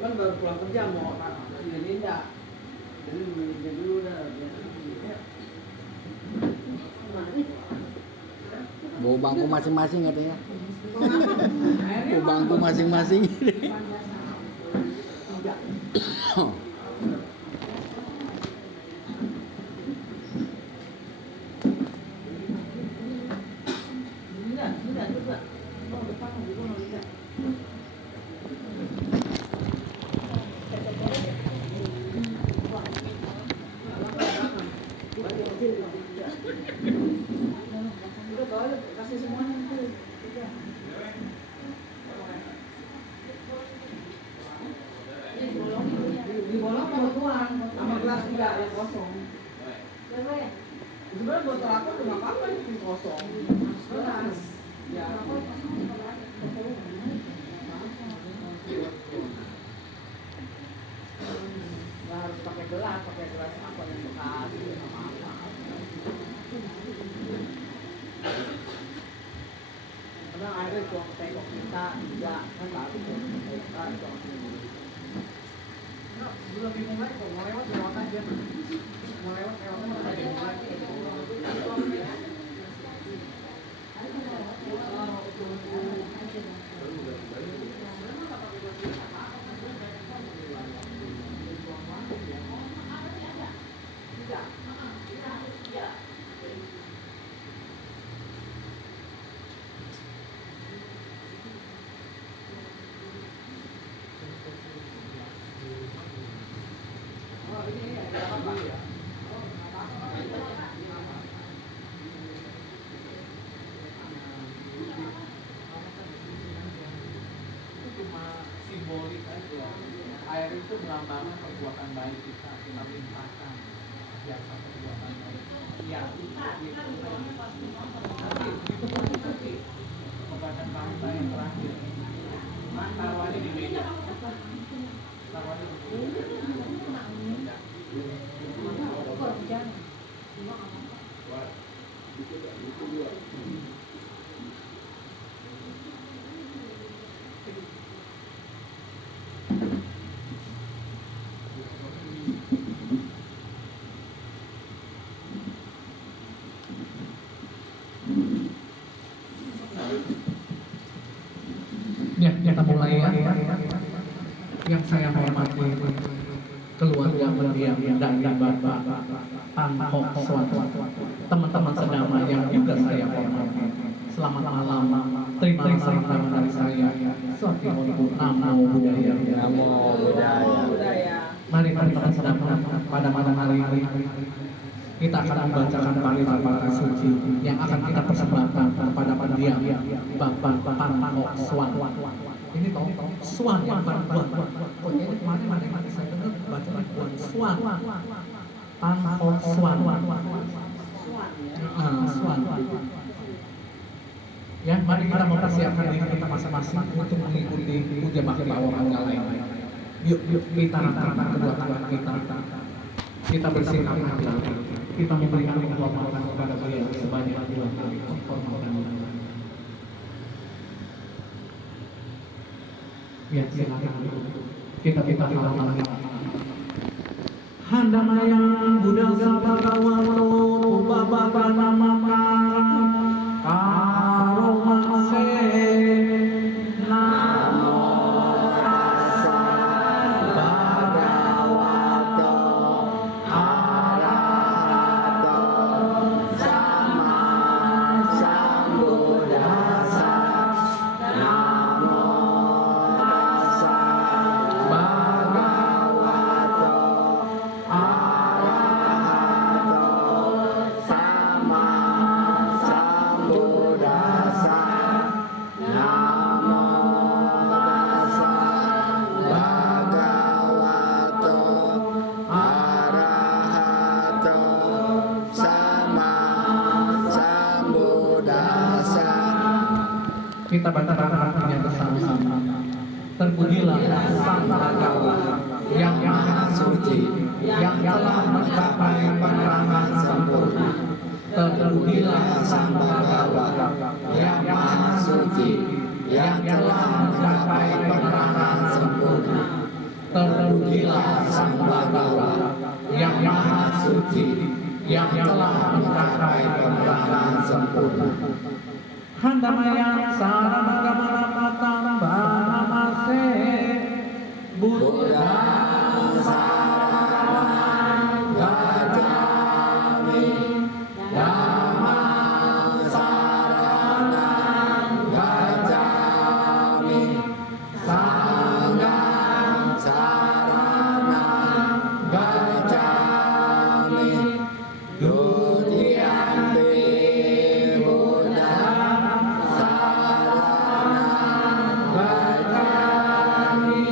Cuman baru pulang kerja mau ini enggak. Jadi dulu udah bawa bangku masing-masing katanya. Bawa bangku masing-masing. kasih semuanya tuh. Di bolong kalau tuang sama gelas enggak yang kosong. Sebenarnya botol aku cuma apa itu kosong. Gelas. Ya. Nggak harus pakai gelas apa yang bekas sama apa. Karena airnya tuang ke tengok kita enggak kan baru tuang ini. Belum dimulai kok, mau lewat aja. Mau lewat aja mulai. Simbolik aja. Air itu melambangkan perbuatan baik kita limpahkan biasa perbuatan baik. Ya, nanti pembacaan bangsa yang terakhir. Taruhannya di meja. Taruhannya di meja. Ya, kita mulai ya. Yang saya hormati keluarga mendiang dan Bapak Tan Hok Suan, teman-teman sedama yang juga saya hormati. Selamat malam. Terima kasih dari saya. Suwati Namo Buddhaya. Namo Buddhaya. Mari teman-teman sedama pada malam hari ini kita akan membacakan parita suci yang akan kita persembahkan kepada pendiam Bapak Tan Hok Suan. Ini toh Suan yang bukan buan. Kok ini kemarin saya dengar baca buan Suan. Tan Hok Suan. Suan. Ya, mari kita mempersiapkan diri kita masing-masing untuk mengikuti puja bakti bawaan lain. Yuk kita angkat kedua tangan kita. Kita bersikap adil. Kita memberikan penghormatan kepada beliau sebanyak dua kali penghormatan. Ya, silakan. Kita halaman. Handamaya Buddha Sabhagawato Baba Namaka Karomase Namo Tassa Bhagavato Arahato Sama Sambuddhassa Namo Tassa Bhagavato Arahato Sama Sambuddhassa Namo Tassa Bhagavato Arahato Sama Sambuddhassa. Kita bacakan artinya bersama-sama. Terpujilah Sang Bhagawa yang Maha Suci, yang telah mencapai penerangan sempurna. Terpujilah Sang Bhagawa yang Maha Suci, yang telah mencapai penerangan sempurna. Sang Bagawa yang Maha Suci, yang telah mencapai kebenaran sempurna. Handamaya Saramagama Tambanamase Buddha Saranang Gacchami Dhammang Saranang Gacchami Sanghang Saranang Gacchami Dutiyampi Buddha Saranang Gacchami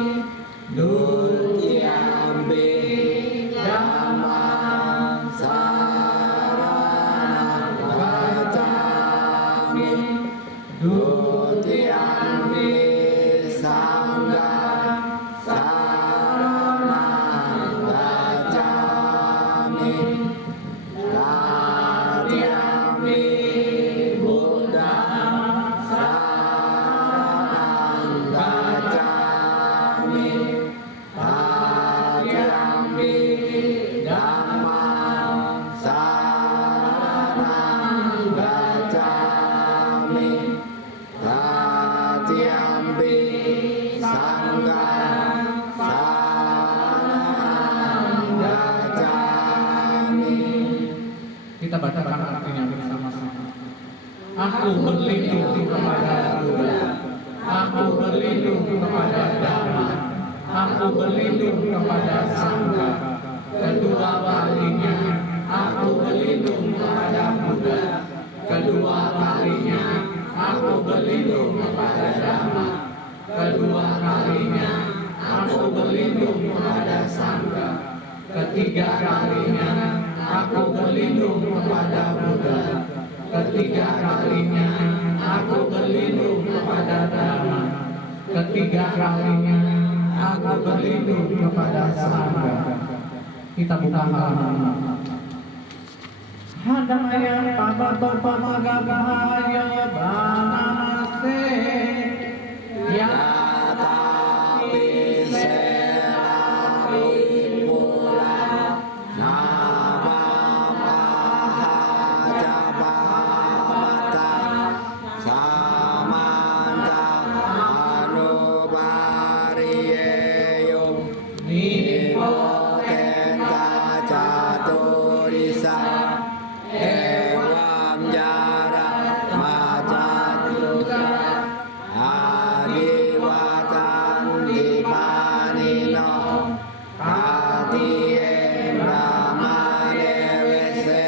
Dutiyampi Dhammang Saranang Gacchami Dutiyampi Sanghang Saranang Gacchami Tatiampi Buddha Saranang Gacchami Tatiampi Dhammang Saranang Gacchami Tatiampi Sanghang Saranang Gacchami. Kita bacakan artinya bersama-sama. Aku berlindung kepada Buddha, aku berlindung kepada Dhamma, aku berlindung kepada Sangha. Kedua kalinya aku berlindung kepada Buddha, kedua kalinya aku berlindung kepada Dhamma, kedua kalinya aku berlindung kepada Sangha, ketiga kalinya aku berlindung kepada Buddha, ketiga kalinya aku berlindung kepada Dhamma, ketiga kalinya aku berlindung kepada Sangha. Kita buka halaman. Hadamaya pabato pamagabhaya banase Yatapi selawi pula nama mahajabamata samanta anubariyeyum nipotenta caturisa ewam jara majatuka adiwatan dipanino katiem ramanewese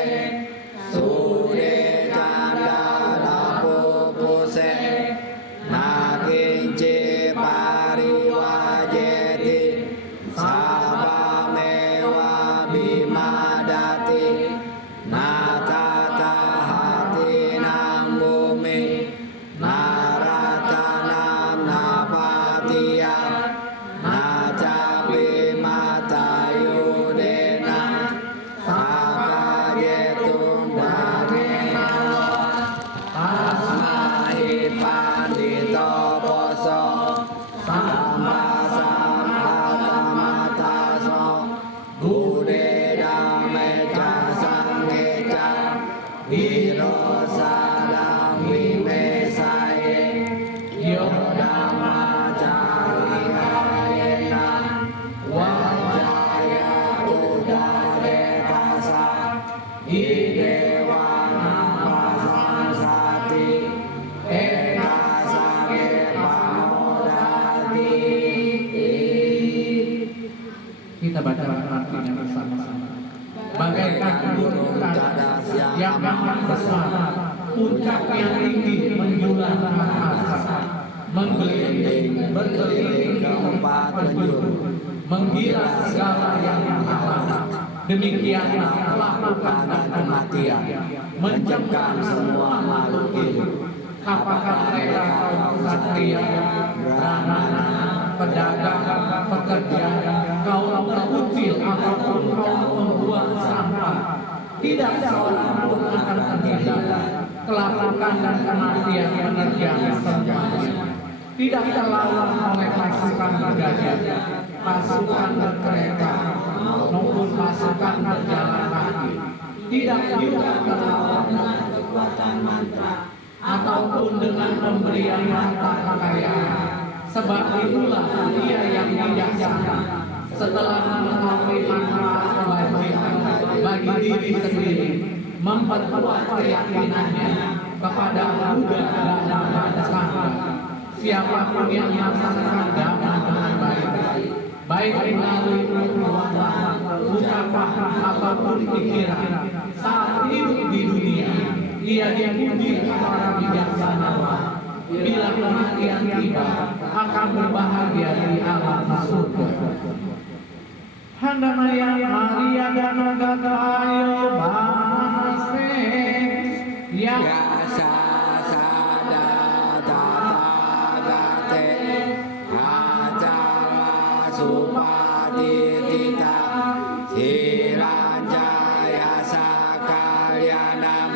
sude canda lapupuse nakinci pariwajeti sabamewa bimadati natata hati nang bumi naratanam napatia nacapi matayudena sakagetum dharena tasmahi pandito boso sambasambatamataso bude dameca sangeca Hiro sadam vimesaye yodama carihayena wajaya tudare tasa idewana pasansati ekasage pamodati. Kita baca artinya bersama-sama. Bagaikan gunung Kadas yang amat besar, puncak yang tinggi menjulang ke atas, menggelinding berkeliling ke empat penjuru, menggila segala yang halang. Demikianlah melakukan dan kematian, mencengkam semua makhluk hidup. Apakah mereka kaum ksatria, brahmana, pedagang, pekerja, kaum terkucil ataupun kaum pembuang sampah? Tidak seorang pun akan tertinggal. Kelaparan dan kematian menerjang semuanya. tidak terlawan oleh pasukan bergajah, pasukan berkereta, maupun pasukan berjalan kaki, tidak juga terlawan dengan kekuatan mantra ataupun dengan pemberian harta kekayaan. Sebab itulah dia yang bijaksana setelah mengetahui manfaat kebajikan bagi diri sendiri, memperkuat keyakinannya kepada Buddha dan Sangha. Siapapun yang melaksanakan dhamma dengan baik melalui perbuatan, ucapan ataupun pikiran saat hidup di dunia, ia dipuji para bijaksana. Bila kematian tiba, akan berbahagia di alam surga. Handamaya Maria dan Nagata ayo bahase yang Yasa sada tatagate acara supatitita siranjaya sakalyanam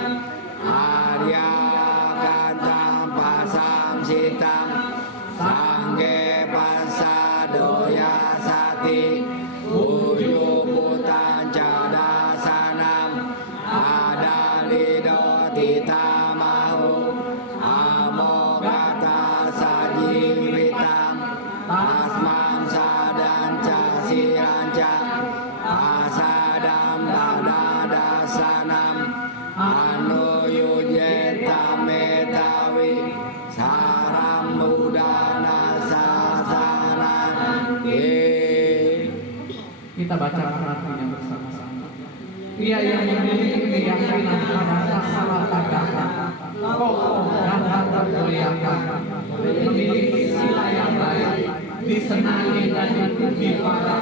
arya kantam pasam sitam sangge pasadoya sati ujubutan cadasanam adalido titamahu amogata sajiwitam asmam sadanca siranca asadam badadasanam anuyujeta metawi saram budana sasanan. kita baca artinya bersama-sama. Ia yang memiliki keyakinan pada masalah agama, kokoh dan tak tergoyahkan, memiliki sila yang baik, disenangi dan dipuji para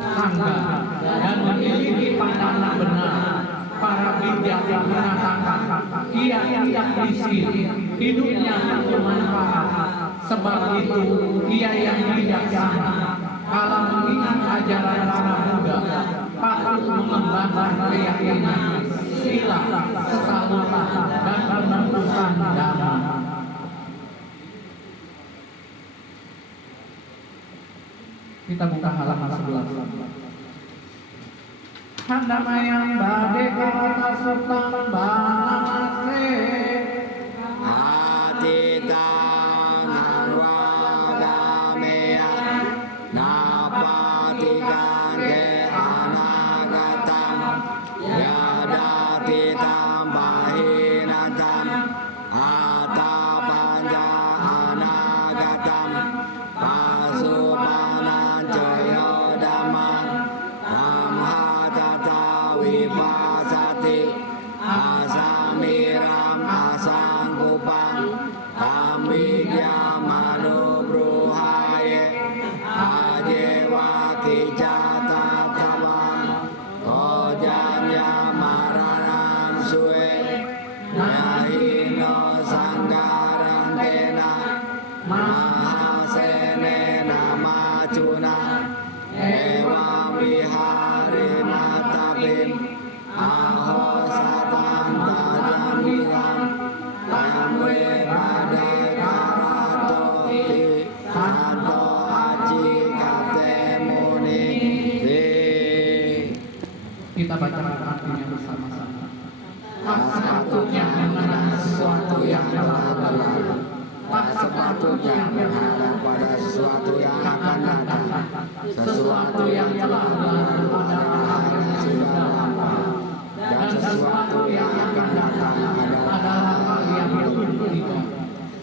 sangga, dan memiliki pandangan benar. Para bijak yang mengatakan ia tidak disini, hidupnya bermanfaat. Sebab itu ia yang bijaksana kalau mengingat ajaran para Buddha patut mengembangkan keyakinan, sila, kesabaran, dan penebusan dhamma. Kita buka halaman 11. Handamayang bade kata sultan banamase Atitang arwagamea napatikan ke anagatam yadatitam bahinatam atapanja anagatam pasupanan joyodamang tamhatata wipasati asamiram asangkupang kamidya manubruhaye ajewa kijata tabang kojanya maranam sue nahino sanggaran tena mahasene namacuna ewa viharina tabim aho satan tajamiram tamwe bade karatoti santo aji kate muni. kita baca artinya bersama-sama. Tak sepatutnya mengenal sesuatu yang telah berlalu, tak sepatutnya berharap pada sesuatu yang akan datang. Sesuatu yang telah berlalu adalah hal yang sudah lampau, dan sesuatu yang akan datang adalah hal yang belum tiba.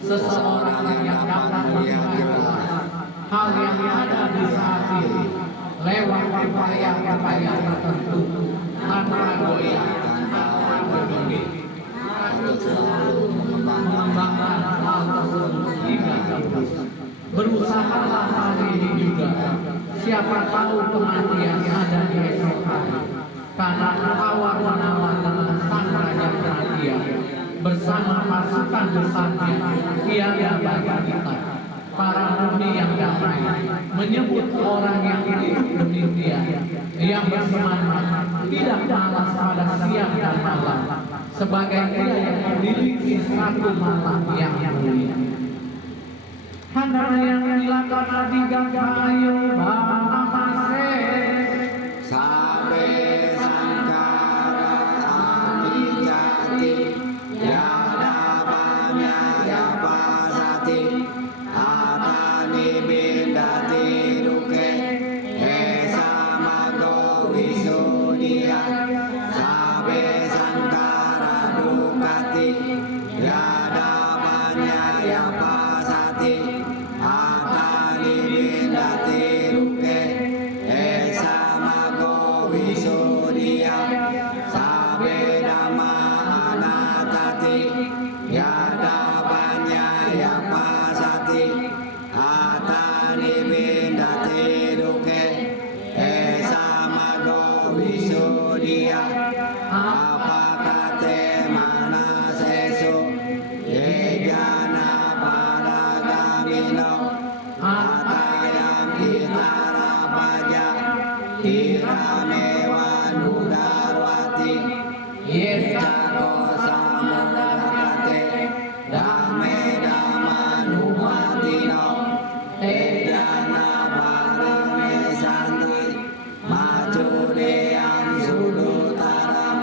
Seseorang yang dapat melihat hal yang ada di saat ini lewat upaya-upaya tertentu tanpa goyah, tanpa bergeming, harus selalu mengembangkan hal tersebut hingga terus. Berusahalah hari ini juga, siapa tahu kematian ada di esok hari. Karena awal menawar dengan sang raja Pratia bersama pasukan besarnya, ia bagi kita para mumi yang damai, menyebut orang yang hidup demikian, yang bersemangat, tidak malas pada siang dan malam, sebagai ia yang memiliki satu mata yang mulia. Handana yang dilakukan di Gampayo Bahamase Sabe sangkara adijati yadabanya yapasati atani bindati duke esamago visudia sabe sangkara dukati yadabanya yapasati atani bindati duke esamago visudia sabe dhamma anatati yadabanya yapasati atani bindati duke esamago visudia apakate manasesu yejana paragamino atayam hitara paja tiramewa nudarwati yesako samudakate dame damanuvatino tejana paramesanti macudeyam sudutaram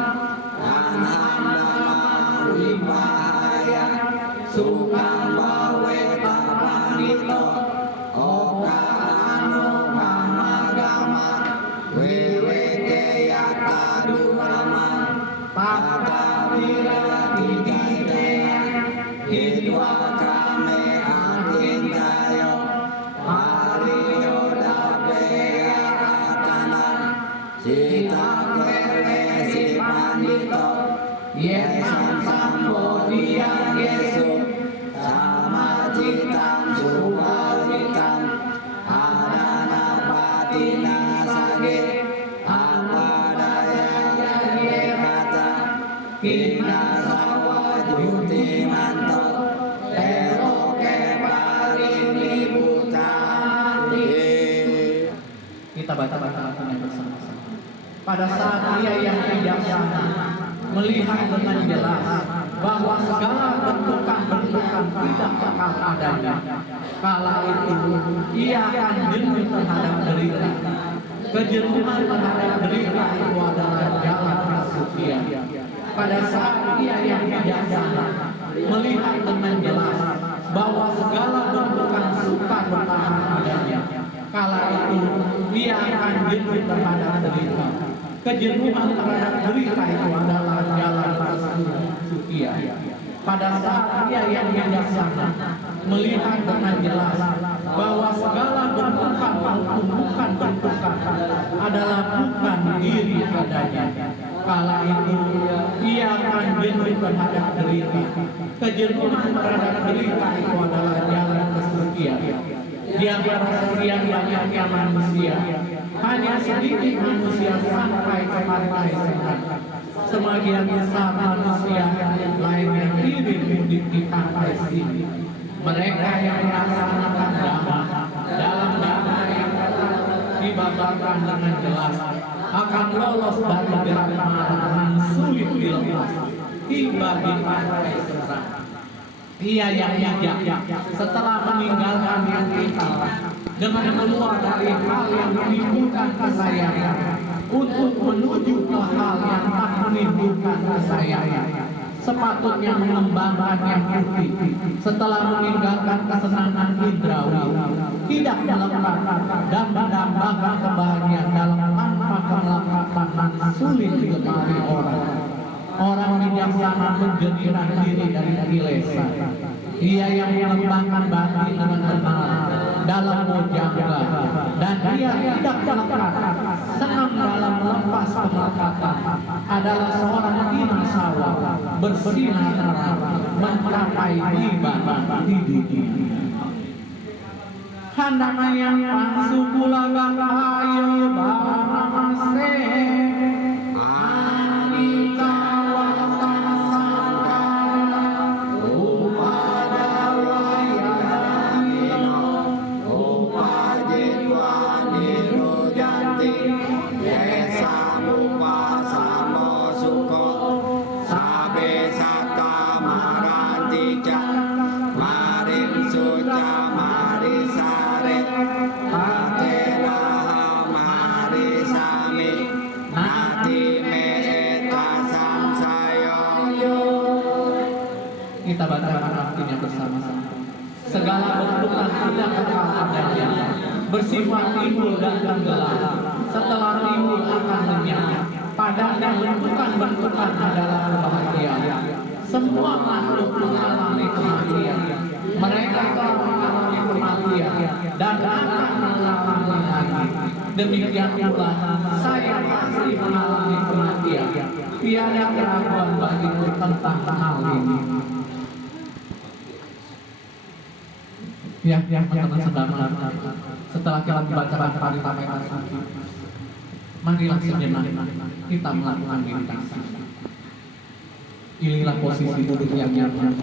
anham damam vipahaya sukam bawe tapanito oka anu kamagama weweke yata durama tata virati jaya hidwa krame akintayo Mario dapeya atana sita kele si pandito yesam sambodiyang yesu sama citam suwalitam adana patina sage apa daya ye kata kina sawa juti manto eroke parini buta kita baca-baca artinya bersama-sama. Pada saat ia yang bijaksana melihat dengan jelas bahwa segala bentukan-bentukan tidak kekal adanya, kala itu ia akan jenuh terhadap derita. Kejenuhan terhadap derita itu adalah jalan kesucian. Pada saat ia yang bijaksana melihat dengan jelas bahwa segala bentukan suka bertahan adanya, kala itu ia akan jenuh terhadap derita. Kejenuhan terhadap derita itu adalah jalan kesucian. Pada saat ia yang bijaksana melihat dengan jelas bahwa segala bentukan bentukan adalah bukan diri adanya, kala itu ia akan jenuh terhadap derita. Kejenuhan terhadap derita itu adalah jalan kesucian. Di antara sekian banyaknya manusia, hanya sedikit manusia sampai kepada sehat. Sebagian besar manusia lainnya hidup di pantai sini. Mereka yang melaksanakan dhamma dalam dhamma yang dibabarkan dengan jelas akan lolos dari jerat marahan sulit dilepas hingga di pantai seberang. Ia yang bijak setelah meninggalkan yang kita dengan keluar dari hal yang menimbulkan kesayangan untuk menuju ke hal yang tak menimbulkan kesayangan, sepatutnya mengembangkan yang putih setelah meninggalkan kesenangan indrawi, tidak melekat dan mendambakan kebahagiaan dalam tanpa kemelekatan sulit digemari orang. Orang bijaksana menjadikan diri dari kilesa. Ia yang mengembangkan batin dengan benar dalam mojangga, dan ia tidak melekat senang dalam melepas kemelekatan, adalah seorang dinasawa bersinar terang mencapai ibadah di dunia. Handana yang pansukulaga kahayu baramase Sabe segala bentukan tidak kekal adanya, bersifat timbul dan tenggelam. Setelah timbul akan lenyap, padanya bentukan-bentukan adalah kebahagiaan. Semua makhluk mengalami kematian. Mereka telah mengalami kematian dan akan mengalami lagi. Demikian pula saya pasti mengalami kematian. Tiada keraguan bagiku tentang hal ini. Ya, teman-teman saudara, setelah kita membacakan paritameter suci, marilah sejenak kita melakukan meditasi. Inilah posisi duduk yang nyaman.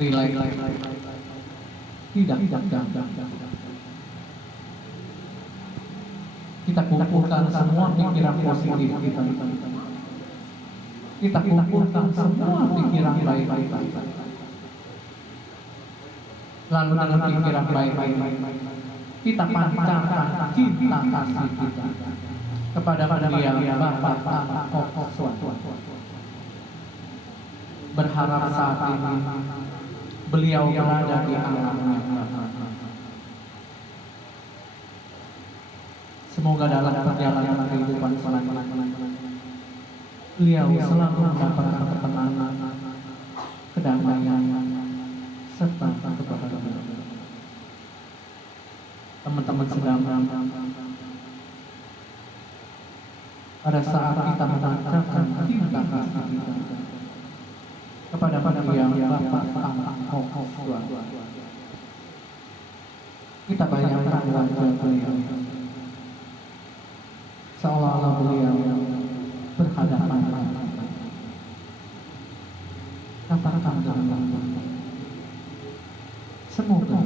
Relax. Tidak. Kita kumpulkan semua pikiran positif kita. Kita kumpulkan semua pikiran baik-baik. Lalu dengan pikiran baik-baik kita pancarkan cinta kasih kita kepada Dia Bapa Swasta. Berharap saat ini Beliau berada di alam yang Bapa. Semoga dalam perjalanan kehidupan selanjutnya Beliau selalu mendapatkan ketenangan, kedamaian, serta kebahagiaan. Teman-teman sedang pada saat kita memancarkan cinta kasih kita kepada Dia Bapa Swasta, kita bayangkan wajah Beliau seolah-olah Beliau berhadapan dengan kita. Katakan dengan semoga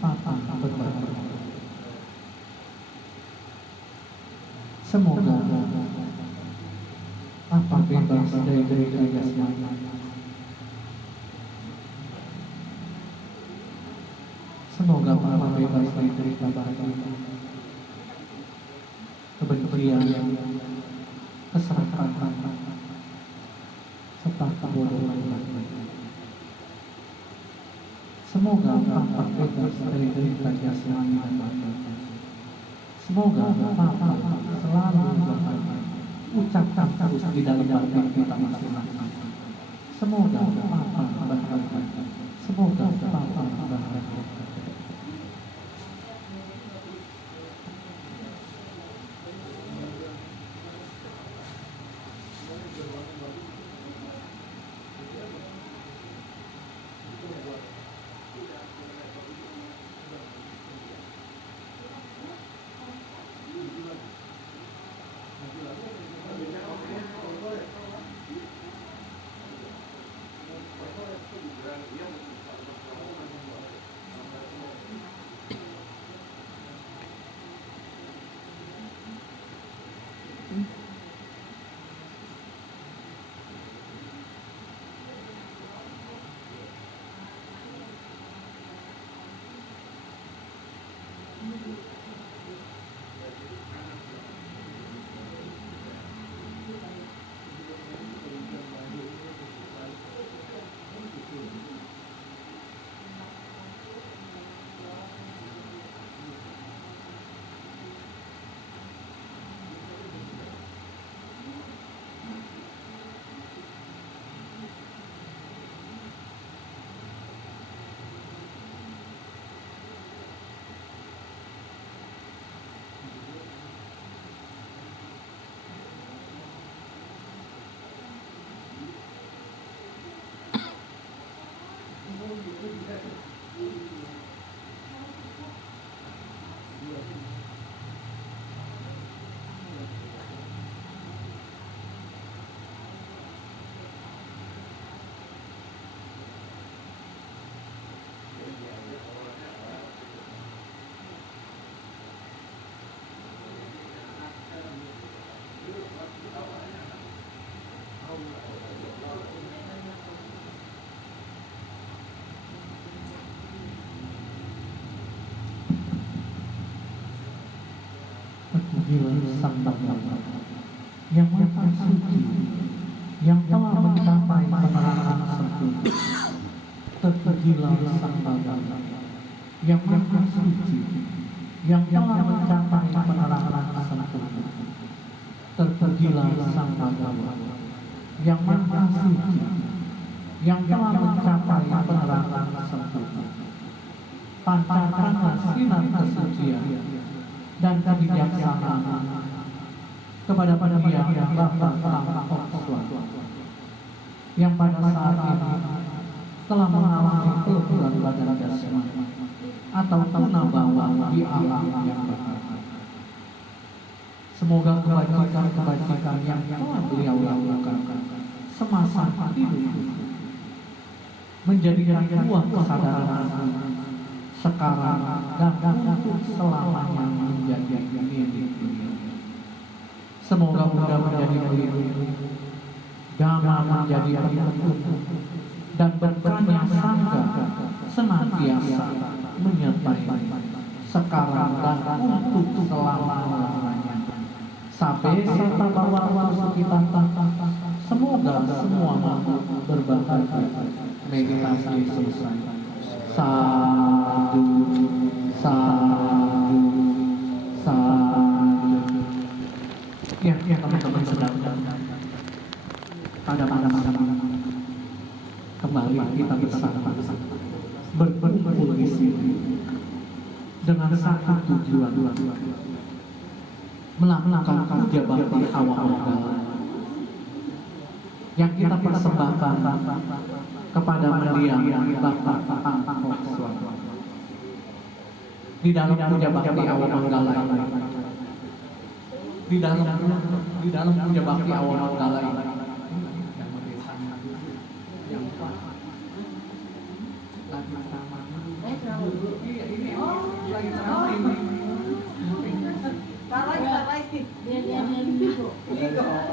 Papa berkati. Semoga Papa bebas dari jasmani. Semoga Papa bebas dari derita batin, kebencian, keserakahan, serta kebodohan. Semoga Papa bebas dari derita jasmani dan batin. Semoga Papa selalu bahagia. Ucapkan terus di dalam batin kita masing-masing. Semoga Papa bahagia. Semoga Papa bahagia. Terpujilah Sang Bapa yang Maha Suci, yang telah mencapai kemenangan sempurna. terpergilah sang Bapa yang maha suci, yang telah mencapai penerangan sempurna. Terpergilah sang Bapa yang maha suci, yang telah mencapai penerangan sempurna. Pancarkanlah sinar kesucian dan kebijaksanaan kepada Dia Bapa Pangkos yang pada saat ini telah mengalami peleburan badan jasmani atau tunabawa di alam yang benar. Semoga kebajikan-kebajikan yang telah beliau lakukan semasa hidup menjadikan buah kesadaran sekarang dan untuk selamanya menjadi milik Dia. Semoga Bunda menjadi pelindung, Dhamma menjadi penuntun, dan berkahnya sangga senantiasa menyertai sekarang dan untuk selama-lamanya. Sampai serta bawa kita, semoga semua makhluk berbahagia. Meditasi selesai. Sadu, sadu, sadu. Ya, teman-teman sedang pada malam kembali kita bersama berkumpul di sini dengan satu tujuan, melakukan puja bakti awal yang kita persembahkan kepada mendiang Bapa Pangkos. Di dalam puja bakti awal manggala di dalam puja bakti awal manggala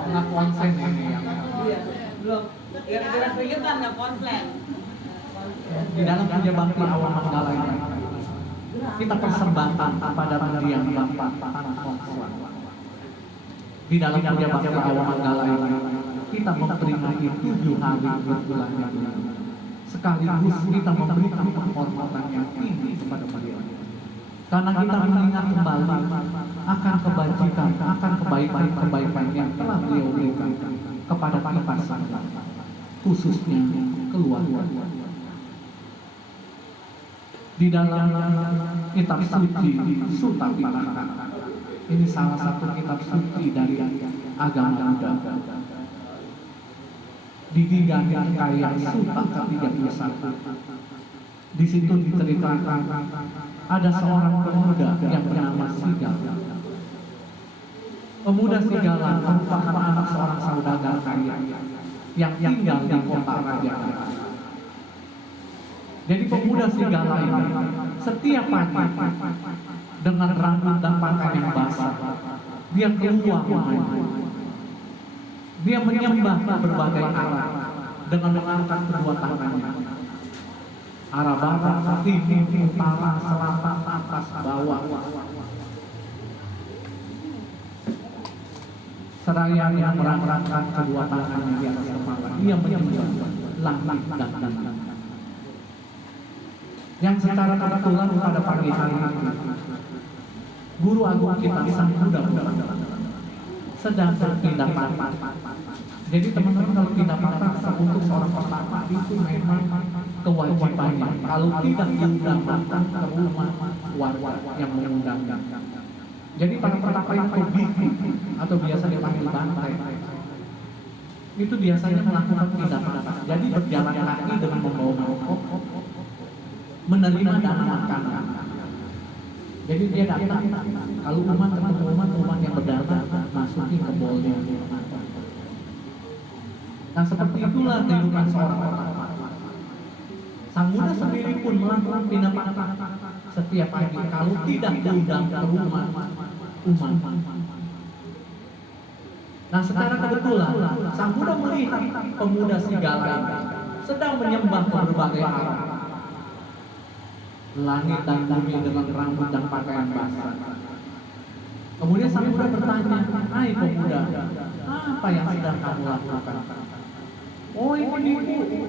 anak konsen ini yang belum kira-kira keringetan nggak konslen di dalam puja bakti awal manggala ini kita persembahkan kepada mendiang Bapa Pangkos. Di dalam puja bakti awal manggala ini kita memperingati 7 hari berbulan-bulan. Sekaligus kita memberikan penghormatan yang tinggi kepada beliau. Karena kita mengingat kembali akan kebajikan, akan kebaikan-kebaikan yang telah beliau berikan kepada kita semua, khususnya keluarga. Di dalam kitab suci Sutta Pitaka, ini salah satu kitab suci dari agama Buddha. Di Digandhikaya Sutta ke-31, di situ diceritakan ada seorang pemuda yang bernama Sigala. Pemuda Sigala merupakan anak seorang saudagar kaya yang tinggal di kota Rajakarta. Jadi pemuda Sigala ini setiap pagi dengan rambut dan pakaian yang basah, dia keluar mengaji. Dia menyembah berbagai arah dengan mengangkat kedua tangannya. Arah barat, timur, utara, selatan, atas, bawah. Seraya yang merangkak kedua tangannya di atas kepala, dia menyembah langit dan tanah. Yang secara kebetulan pada pagi hari ini, Guru Agung kita Sang Buddha sedang berpindah patah. Jadi teman-teman kalau pindah patah untuk seorang pertama itu memang kewajibannya. Kalau tidak diundang datang ke rumah warga yang mengundang. Jadi para pertama itu biku atau biasa dipanggil bantai, itu biasanya melakukan pindah patah. Jadi berjalan kaki dengan membawa mangkok, menerima dana makanan. Jadi dia datang, kalau umat ketemu umat yang berdagang, masukin ke bolnya. Nah seperti itulah kehidupan seorang orang. Sang Buddha sendiri pun melakukan pindah patah setiap pagi kalau tidak diundang ke rumah umat. Nah secara kebetulan Sang Buddha melihat pemuda Sigala sedang menyembah ke berbagai arah. Langit dan bumi dengan rambut dan pakaian basah. Kemudian Sang Buddha bertanya, "Hai pemuda, apa yang sedang kamu lakukan?" "Oh ini Bu,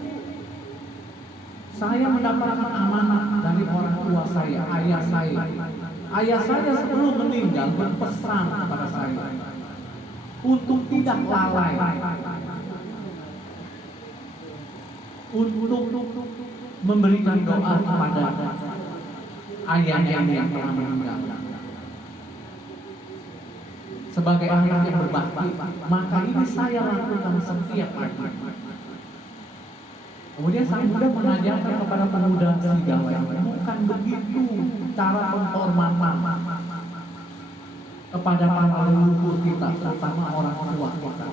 saya mendapatkan amanah dari orang tua saya, ayah saya. Ayah saya sebelum meninggal berpesan kepada saya untuk tidak lalai, untuk memberikan doa kepada ayahnya yang telah meninggal. Sebagai anak yang berbakti, maka ini saya lakukan setiap pagi. Kemudian sang Buddha mengajarkan kepada pemuda serigala, bukan begitu cara penghormatan kepada para leluhur kita, terutama orang tua kita.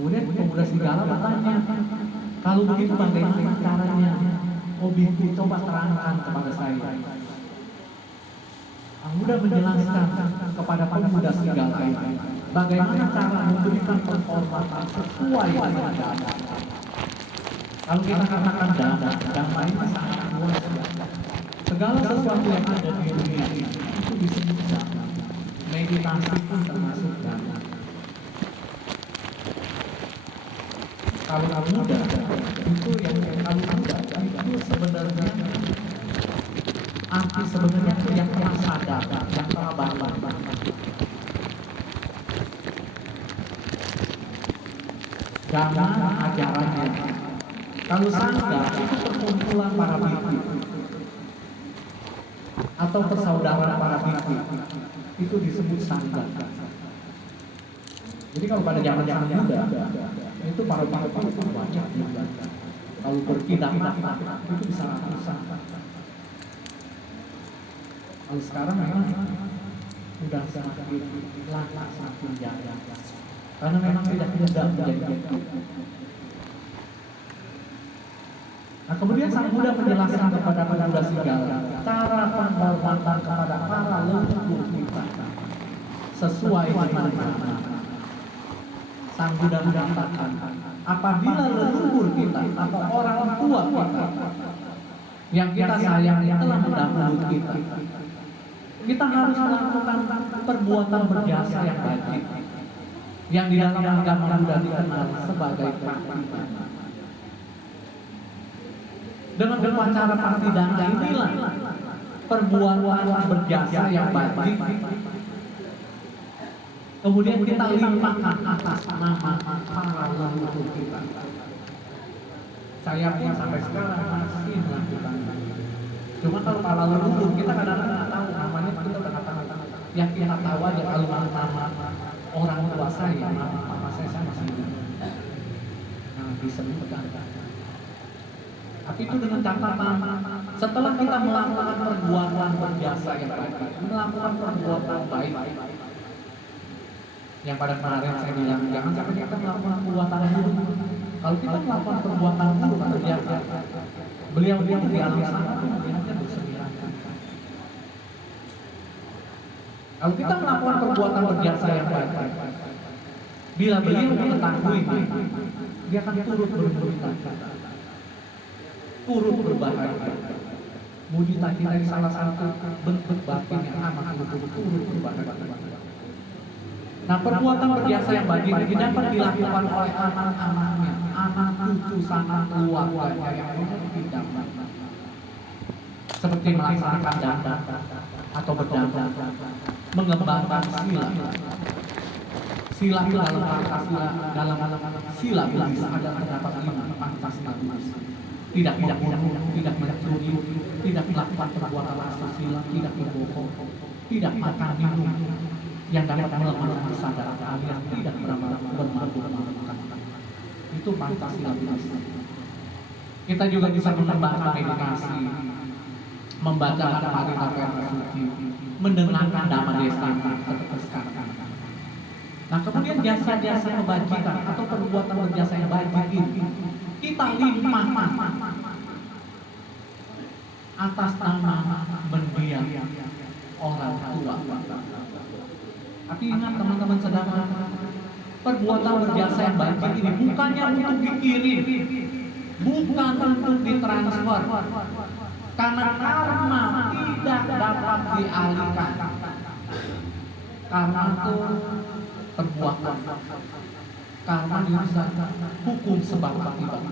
Kemudian pemuda serigala bertanya, kalau begitu bagaimana caranya? Oh Bhikkhu, coba terangkan kepada saya. Sang Buddha menjelaskan kepada pemuda serigala bagaimana cara memberikan penghormatan sesuai dengan dhamma. Kalau kita katakan dhamma ini sangat luas. Segala sesuatu yang ada di dunia ini itu disebut dhamma. Meditasi pun termasuk dhamma. Kalau muda itu yang kalau muda itu sebenarnya arti sebenarnya yang telah sadar, yang telah bangun. Dhamma ajarannya. Kalau sangga itu perkumpulan para bhikkhu atau persaudaraan para bhikkhu, itu disebut sangga. Jadi kalau pada zaman muda itu para bhikkhu itu banyak juga. Kalau berpindah itu bisa ratusan. Kalau sekarang memang sudah semakin langka, semakin jarang. Karena memang tidak mudah menjadi. Nah kemudian sang Buddha menjelaskan kepada pemuda serigala cara penghormatan kepada para leluhur kita sesuai dengan dhamma. Sang Buddha mengatakan, apabila leluhur kita atau orang tua kita yang kita sayangi telah mendahului kita harus melakukan perbuatan berjasa yang baik, yang di dalam agama Buddha dikenal sebagai pratidana. Dengan upacara pratidana inilah perbuatan berjasa yang baik kemudian kita limpahkan atas nama para leluhur kita. Saya pun sampai sekarang masih melakukannya. Cuma kalau para leluhur kita kadang-kadang tahu namanya, kita katakan yang kita tahu aja kalau nama orang tua saya, mama saya masih ingat. Nah, disebutkan. Tapi itu dengan catatan, setelah kita melakukan perbuatan berjasa yang baik, melakukan perbuatan baik, yang pada kemarin saya bilang, jangan sampai kita melakukan perbuatan buruk. Kalau kita melakukan perbuatan buruk atau jahat, beliau di alam sana itu melihatnya bersemiran. Kalau kita melakukan perbuatan berjasa yang baik, bila beliau mengetahui, dia akan turut bermudita, turut berbahagia. Mudita kita salah satu bentuk batin yang amat turut berbahagia. Nah, perbuatan berjasa yang baik ini dapat dilakukan oleh anak-anaknya, anak cucu sanak keluarganya yang tidak, seperti melaksanakan dana atau berdana, mengembangkan sila dalam Pancasila, dalam sila bisa ada terdapat 5 Pancasila. Tidak membunuh, tidak mencuri, tidak melakukan perbuatan asusila, tidak berbohong, tidak makan minum yang dapat melemahkan kesadaran alias tidak bermabuk-mabukan. Itu Pancasila. Kita juga bisa mengembangkan meditasi, membaca Paritakarya Suci, mendengarkan Dhamma Desana seperti sekarang. Nah kemudian jasa-jasa kebajikan atau perbuatan berjasa yang baik ini kita limpahkan atas nama mendiang orang tua. Tapi ingat teman-teman saudara, perbuatan berjasa yang baik ini bukannya untuk dikirim, bukan untuk ditransfer, karena karma tidak dapat dialihkan. Karma itu perbuatan, karma bisa hukum sebab akibat.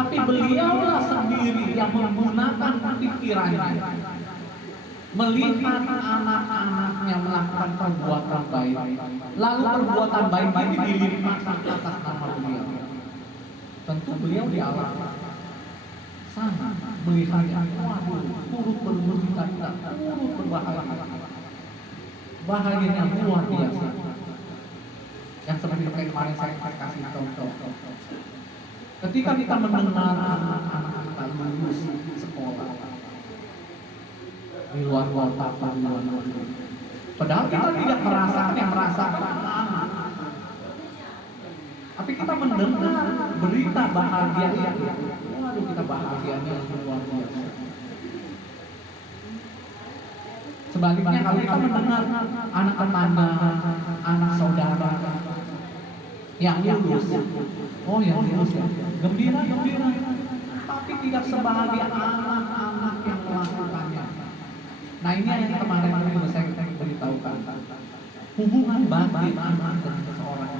Tetapi beliaulah sendiri yang menggunakan pikirannya, melihat anak-anaknya melakukan perbuatan baik, lalu perbuatan baik ini dilimpahkan atas nama beliau. Tentu beliau di alam sana melihatnya, waduh, turut berduka-cita, turut berbahagia, bahagianya luar biasa. Yang seperti kemarin saya kasih contoh, ketika kita mendengar anak-anak kita lulus sekolah di luar kota, padahal kita tidak merasakan anak, tapi kita mendengar berita bahagia itu, waduh, kita bahagianya luar biasa. Sebaliknya kalau kita mendengar anak tetangga, anak saudara yang lulus, oh yang lulus ya, gembira, tapi tidak sebahagia anak-anak yang melakukannya. Nah ini yang kemarin saya beritahukan, hubungan batin anak dan seseorang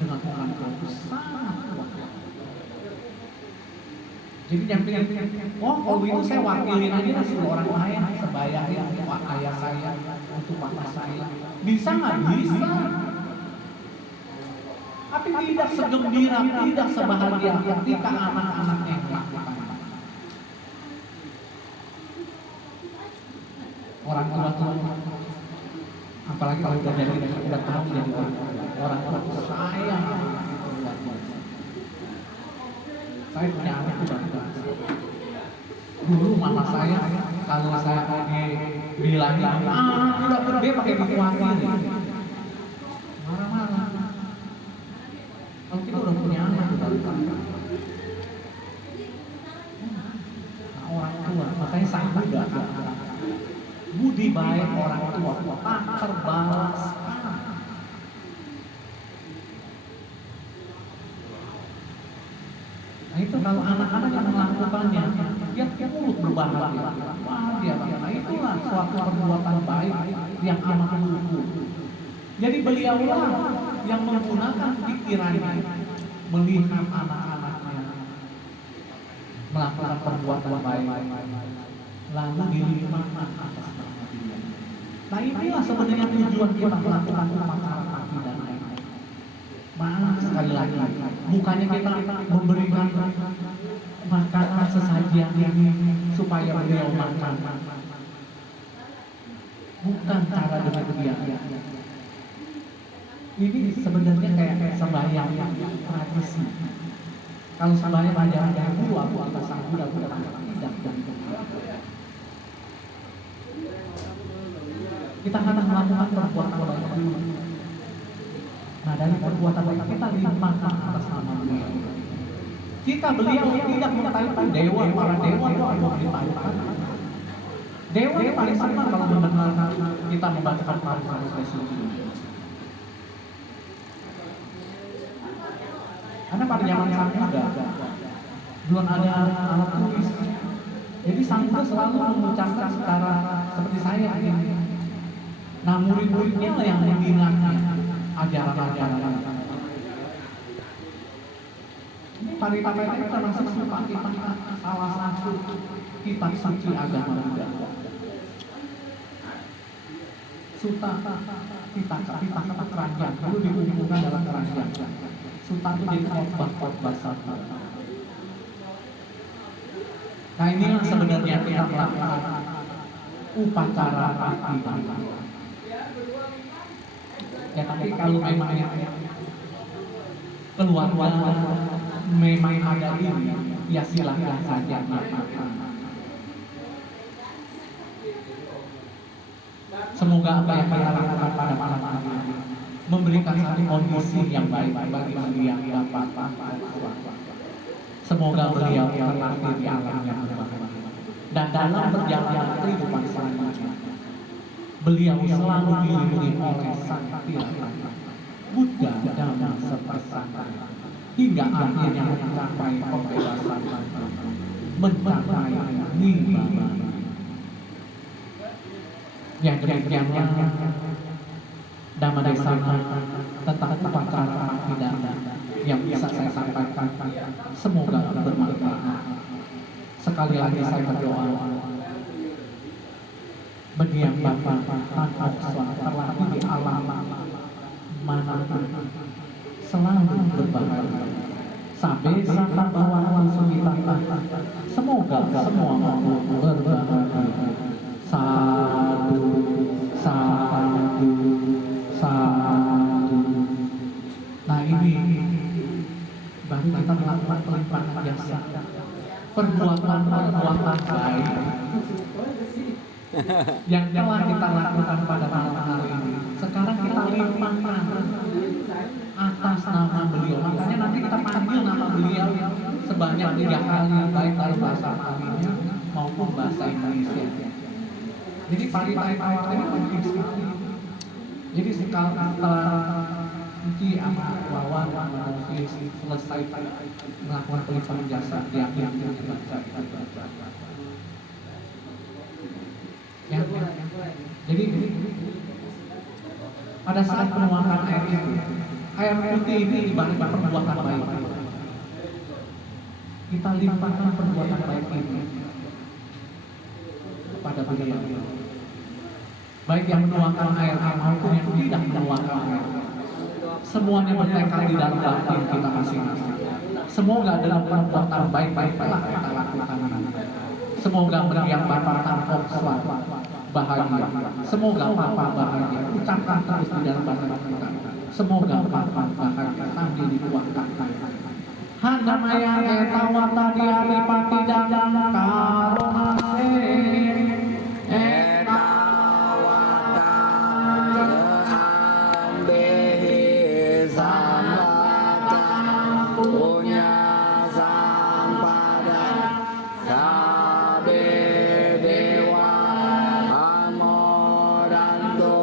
dengan orang tua itu sangat kuat. Jadi yang kalau itu saya wakilin aja suruh orang lain sebayarin untuk ayah saya, untuk bapak saya, bisa nggak? Bisa. Tapi tidak segembira, tidak sebahagia ketika anak-anaknya melakukan. Orang tua, apalagi kalau udah tahu jadi orang tua sayang. Saya punya anak itu bangga. Dulu mama saya kalau saya bilang udah gede pakai dikuatin, marah-marah. Kalau kita udah punya anak itu bangga. Nah, orang tua makanya sang Buddha budi baik orang tua tak terbalas. Nah itu kalau anak-anak yang melakukannya, dia mulut berbahagia. Bahagia banget. Nah itulah suatu perbuatan baik yang amat luhur. Jadi beliaulah yang menggunakan pikirannya, melihat anak-anaknya melakukan perbuatan baik, lalu dilimpahkan atas nama dia. Nah inilah sebenarnya tujuan kita melakukan upacara pidana. Malah sekali lagi, bukannya kita memberikan makanan sesajian ini supaya beliau makan. Bukan cara dengan dia. Ini sebenarnya kayak sembahyang tradisi. Kalau sembahyang ajaran dulu aku atas sang Buddha tidak. Kita harus melakukan perbuatan baik dulu. Nah dari perbuatan baik kita limpahkan atas nama beliau. Beliau tidak mengetahui dewa, para dewa itu mau ditahukan. Dewa yang paling senang kalau mendengar kita membacakan para suci. Karena pada zaman sang Buddha belum ada alat tulis. Jadi sang Buddha selalu mengucapkan secara seperti saya ini. Nah murid-muridnya yang mengingatnya ajaran-ajaran. Ini Paripataka itu termasuk salah satu kitab suci agama Buddha. Sutta Pitaka keranjang, dulu dikumpulkan dalam keranjang. Sutta itu jadi khotbah satu. Nah inilah sebenarnya kita melakukan upacara pidana. Ya tapi kalau memang keluarga memang ada ini, ya silahkan saja melakukan. Semoga apa yang kita lakukan pada malam hari ini memberikan satu kondisi yang baik bagi beliau yang Bapak. Semoga beliau terlahir di alam yang berbahagia dan dalam perjalanan kehidupan selanjutnya beliau selalu dilindungi oleh Sang Tirtana, Buddha, Dhamma, serta Sangha hingga akhirnya mencapai pembebasan, mencapai nibbana. Yang demikianlah Dhamma Desana tentang upacara pidana yang bisa saya sampaikan. Semoga bermanfaat. Sekali lagi saya berdoa, mendiang Bapa tanpa suara terlatih di alam manapun selalu berbahagia. Sampai serta bawah langsung kita, semoga semua makhluk berbahagia. Satu, satu, satu. Nah ini baru kita melakukan pelimpahan jasa, perbuatan baik yang telah kita lakukan pada malam hari ini. Sekarang kita limpahkan atas nama beliau. Makanya nanti kita panggil nama beliau sebanyak 3 kali, baik dalam bahasa Melayu maupun bahasa Indonesia. Jadi parita ini penting sekali. Jadi setelah Uci sama Wawan selesai melakukan pelimpahan jasa, dia dibaca. Jadi pada saat penuangkan air itu, air putih ini dibalik perbuatan baik. Kita limpahkan perbuatan baik ini kepada beliau. Baik yang menuangkan air maupun yang tidak menuangkan air. Semuanya bertekad di dalam batin kita masing-masing. Semoga dalam perbuatan baik-baik telah kita lakukan ini. Semoga mendiang Bapa tanpa suara bahagia. Semoga Papa bahagia. Ucapkan terus di dalam batin kita. Semoga Papa bahagia sambil dituangkan. Hana maya etawata diari patidang karunase etawata ambehi sambata punya sampada sabe dewa amoranto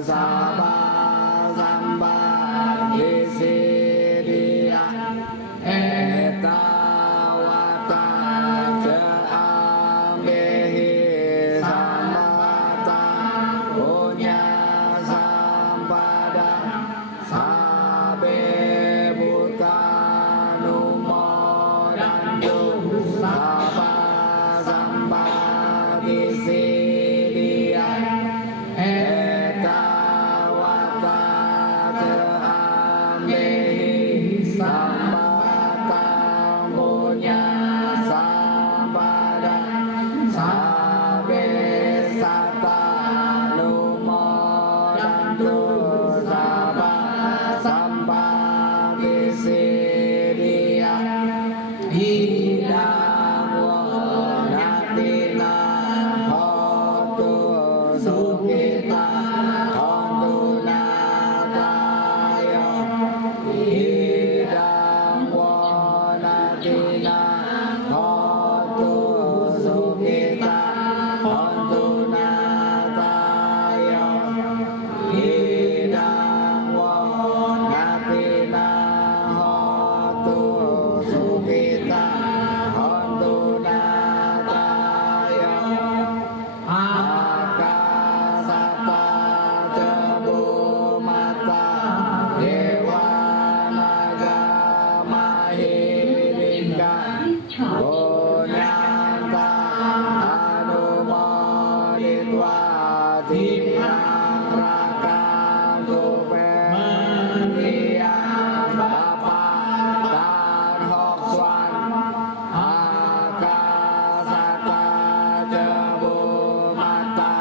sabah samba isi dia etawata ambehi sambata punya sampada sabe bukan umoranto sabah samba isi dia etawata ambehi sambata punya sambada sabe sata lumorantu sabah samba isi dia hidang wonatina hotu sukita honduna tayo hidang wonatina hotu sukita honduna tayo hidang wonatina hotu sukita honduna tayo akasata tebu mata dewa naga mahirika punyanta anumoditwa timang rakantu pendiang Bapa dan Hokswan akasata tebu mata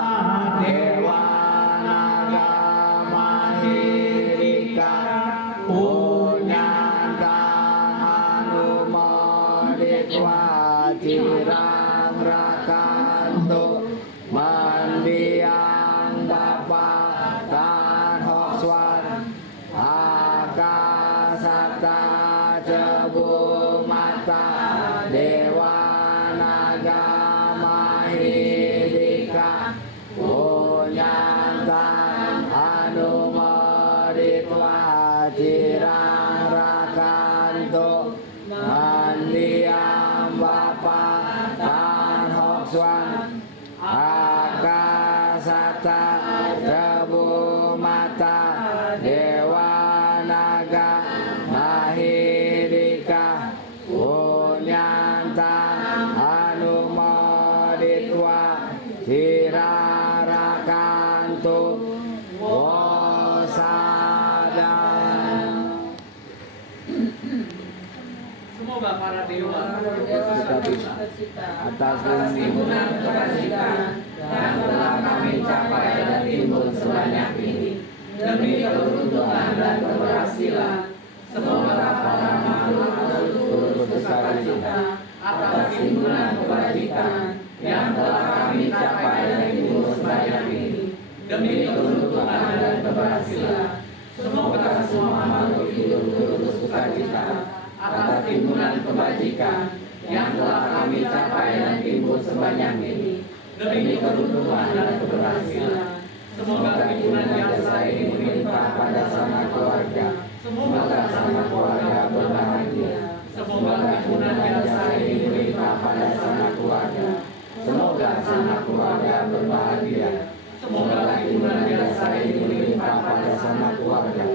dewa naga mahirika punyanta anumoditwa tirang rakantu mandiang Bapa dan Hokswan akasata cebu mata dewa naga mahirika punyanta anumoditwa tirang rakantu mandiang Bapa dan Hokswan akasata cebu mata dewa naga mahirika punyanta Semoga para dewa bersuka-cita atas timbunan kebajikan yang telah kami capai dan timbul sebanyak ini demi keberuntungan dan keberhasilan. Semoga para makhluk turut bersuka-cita atas timbunan kebajikan yang telah kami capai dan timbul sebanyak ini demi keberuntungan dan keberhasilan. Semoga semua makhluk hidup turut bersuka-cita atas timbunan kebajikan yang telah kami capai dan timbul sebanyak ini demi keberuntungan dan keberhasilan. Semoga timbunan jasa ini melimpah pada sama keluarga. Semoga sama keluarga berbahagia. Semoga timbunan jasa ini melimpah pada sama keluarga. Semoga sama keluarga berbahagia. Semoga timbunan jasa ini melimpah pada sama keluarga.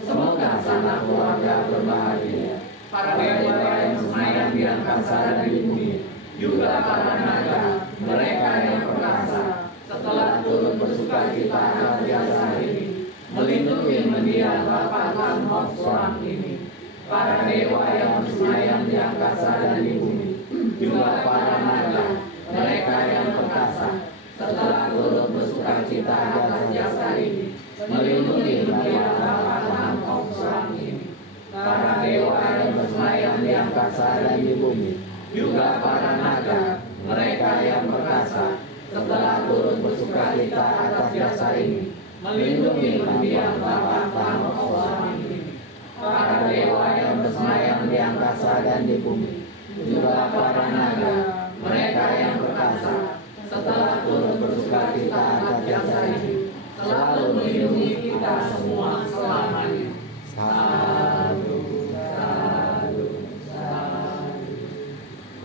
Semoga sama keluarga berbahagia. Para dewa yang semayam di angkasa dan di bumi, juga para naga, mereka yang perkasa, setelah turut bersukacita atas jasa ini, melindungi mendiang Bapa Tan Hock Soang ini. Para dewa yang semayam di angkasa dan di bumi, juga para naga, mereka yang perkasa, setelah turut bersukacita atas jasa ini, melindungi mendiang Bapa Tan Hock Soang ini. Para dewa yang bersemayam di angkasa dan di bumi, juga para naga, mereka yang perkasa, setelah turut bersukacita atas jasa ini, melindungi mendiang Bapa Tan Hock Soang ini. Para dewa yang bersemayam di angkasa dan di bumi, juga para naga, mereka yang perkasa, setelah turut bersukacita atas jasa ini, selalu melindungi kita semua selamanya. Sadu, sadu, sadu.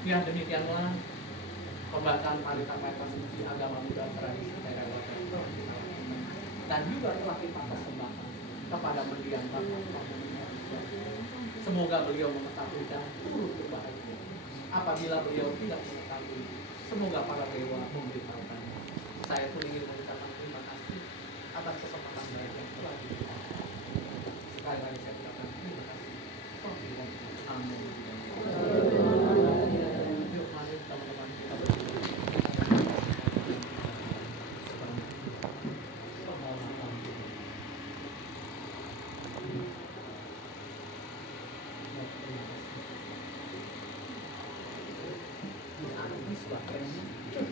Ya demikianlah pembacaan parita-parita suci agama Buddha tradisi Terawat dan juga telah kita persembahkan kepada mendiang Bapak. Semoga beliau mengetahui dan turut berbahagia. Apabila beliau tidak mengetahui, semoga para dewa memberitahukan. Saya pun ingin mengucapkan terima kasih atas kesempatan mereka yang telah diberikan. Sekali lagi saya ucapkan terima kasih. Amin. Yuk mari teman-teman kita berdua.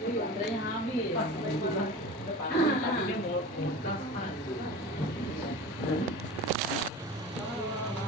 Baterainya habis. Tapi dia mau